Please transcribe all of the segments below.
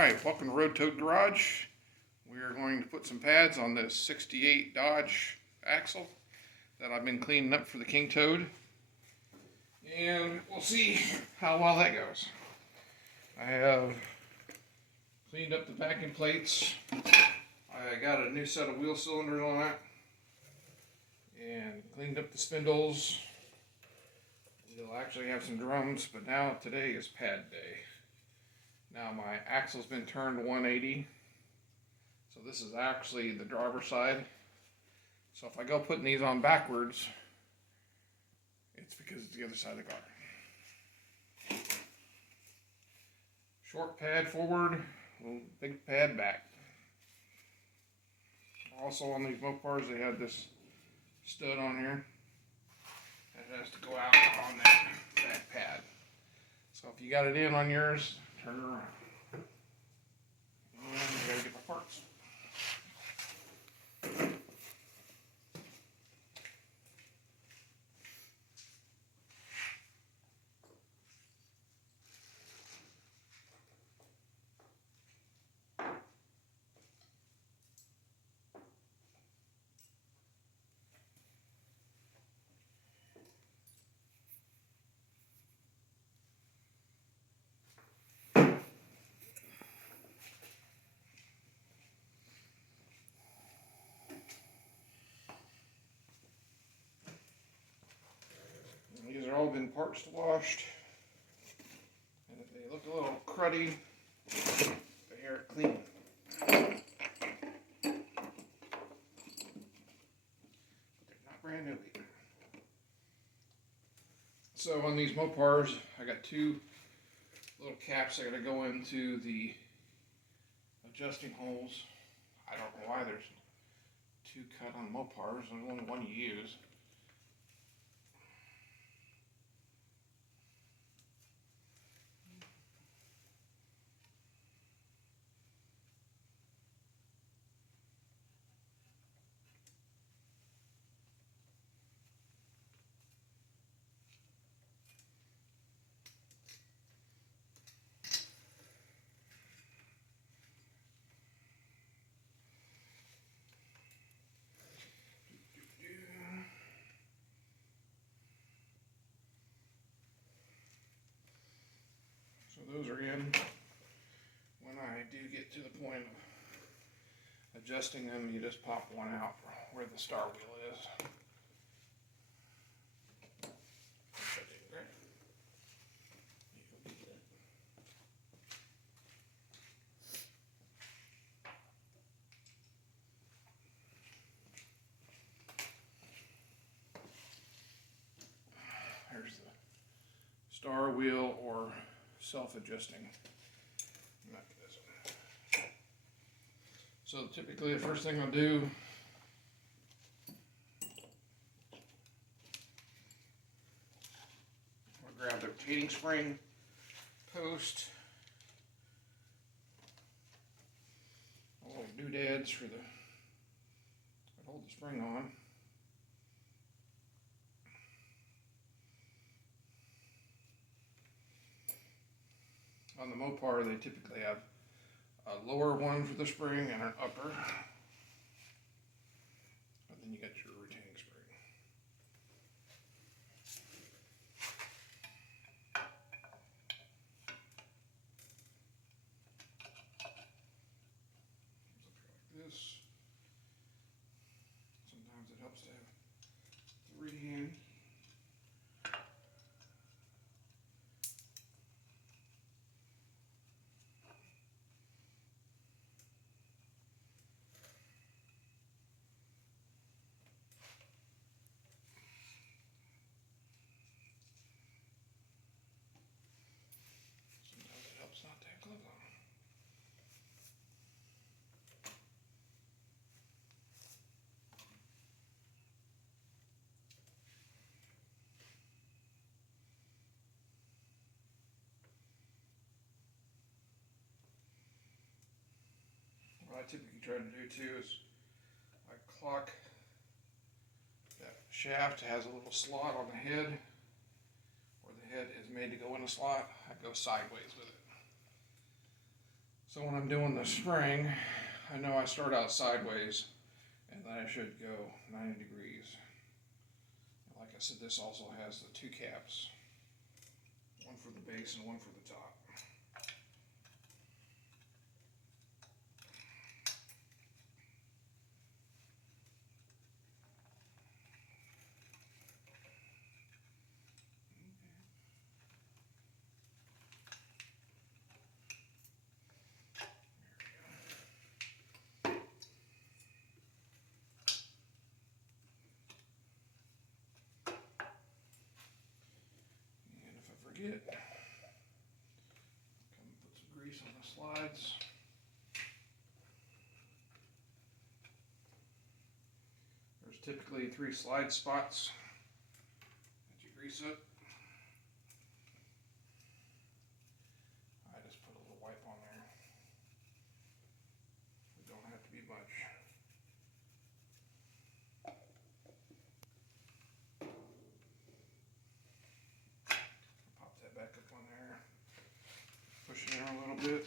Alright, welcome to Road Toad Garage. We are going to put some pads on this 68 Dodge axle that I've been cleaning up for the King Toad. And we'll see how well that goes. I have cleaned up the backing plates. I got a new set of wheel cylinders on it. And cleaned up the spindles. We'll actually have some drums, but now today is pad day. Now my axle's been turned 180, so this is actually the driver's side. So if I go putting these on backwards, it's because it's the other side of the car. Short pad forward, big pad back. Also on these Mopars they have this stud on here that has to go out on that pad. So if you got it in on yours, turn it around. And I gotta get my parts. These are all been parts washed, and if they look a little cruddy, they are clean. But they're not brand new either. So on these Mopars, I got two little caps that are going to go into the adjusting holes. I don't know why there's two cut on Mopars, there's only one you use. So those are in. When I do get to the point of adjusting them, you just pop one out where the star wheel is. There's the star wheel or self-adjusting mechanism. So typically the first thing I'll do I'll grab the rotating spring post, little doodads for the that hold the spring on. On the Mopar, they typically have a lower one for the spring and an upper. And then you got your retaining spring. Something like this. Sometimes it helps to have three handy. Not that glove on. What I typically try to do too is I clock that shaft has a little slot on the head, where the head is made to go in a slot. I go sideways with it. So when I'm doing the spring, I know I start out sideways and then I should go 90 degrees. Like I said, this also has the two caps, one for the base and one for the top. And if I forget, come and put some grease on the slides. There's typically 3 slide spots that you grease up. I just put a little wipe on there. It don't have to be much. Pop that back up on there. Push it in a little bit.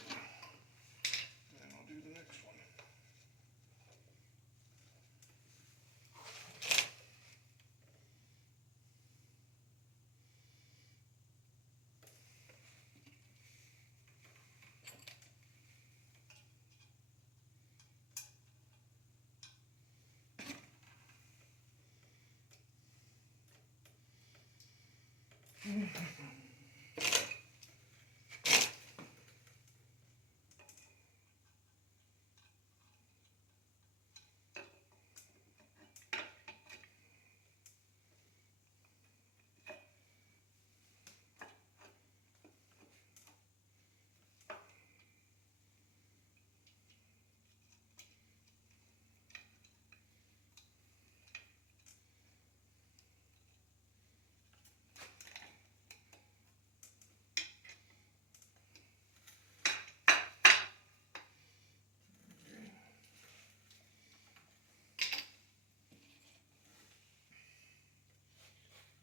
And I'll do the next one.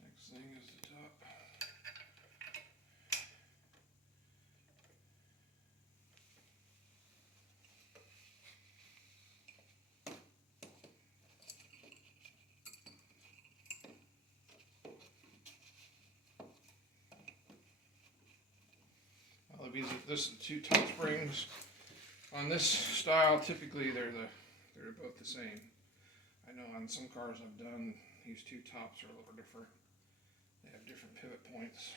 Next thing is the top. This is the 2 top springs. On this style, typically they're both the same. I know on some cars I've done, these 2 tops are a little different. They have different pivot points.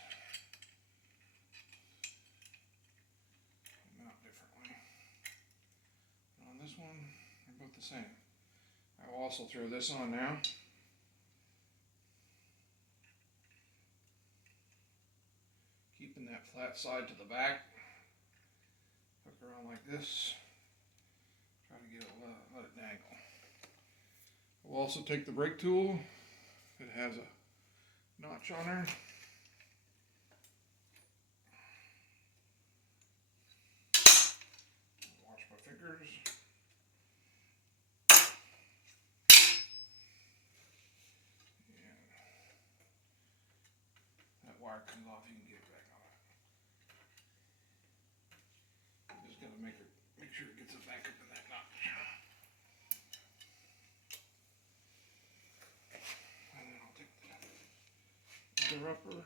Mount differently. On this one, they're both the same. I will also throw this on now. Keeping that flat side to the back. Hook around like this. Try to get it, let it dangle. We'll also take the brake tool. It has a notch on there. Watch my fingers. And that wire comes off, you can get it back on it. I'm just gonna make sure it gets it back up in that notch. And then I'll take the other upper.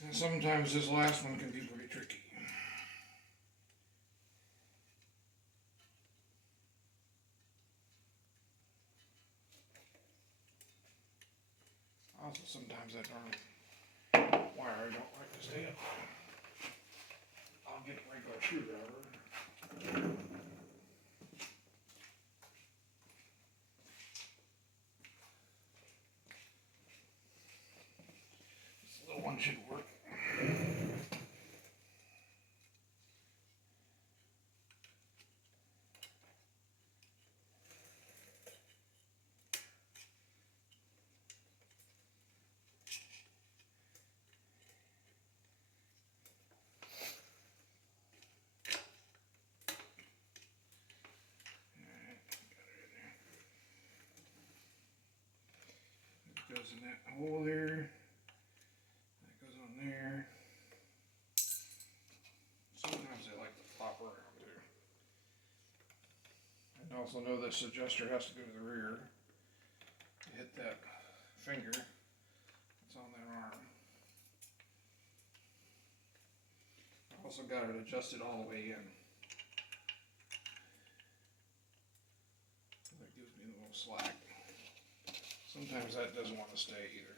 And sometimes this last one can be pretty tricky. Also, sometimes that darn wire I don't like to stay up. I'll get a regular screwdriver. This little one should work. in that hole there. That goes on there. Sometimes they like to flop around too. And also know this adjuster has to go to the rear. Hit that finger that's on that arm. I also got it adjusted all the way in. That gives me a little slack. Sometimes that doesn't want to stay either.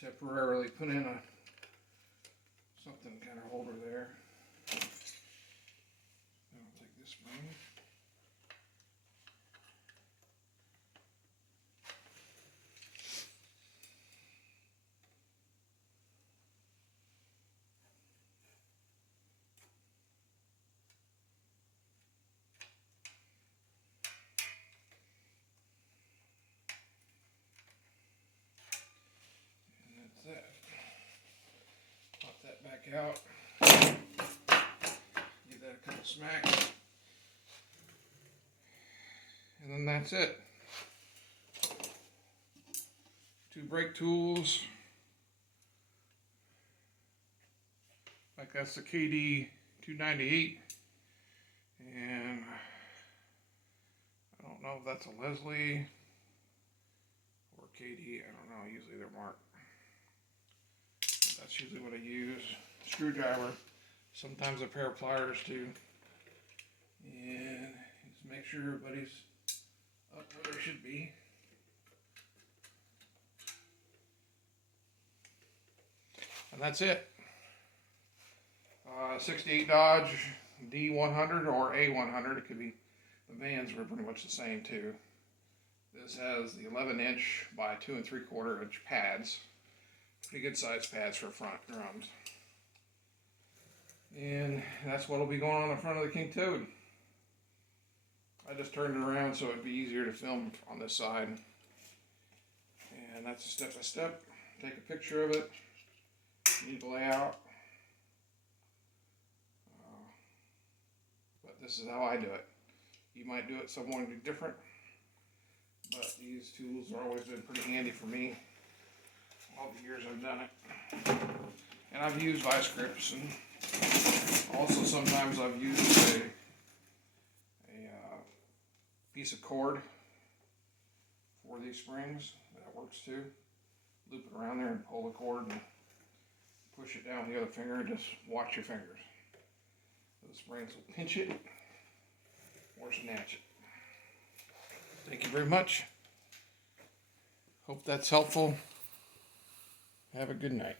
Temporarily put in a something kind of holder there. Then I'll take this spring. Pop that back out. Give that a couple smacks. And then that's it. 2 brake tools. Like that's the KD 298. And I don't know if that's a Leslie or KD. I don't know. Usually they're marked. That's usually what I use. Screwdriver, sometimes a pair of pliers too. And just make sure everybody's up where they should be. And that's it. 68 Dodge D100 or A100. It could be, the vans were pretty much the same too. This has the 11-inch by 2 3/4-inch pads. Pretty good sized pads for front drums. And that's what will be going on in front of the King Toad. I just turned it around so it'd be easier to film on this side. And that's a step by step. Take a picture of it. Need the layout. But this is how I do it. You might do it someone different. But these tools have always been pretty handy for me. All the years I've done it. And I've used vice grips, and also sometimes I've used a piece of cord for these springs. That works too. Loop it around there and pull the cord and push it down with the other finger and just watch your fingers. The springs will pinch it or snatch it. Thank you very much. Hope that's helpful. Have a good night.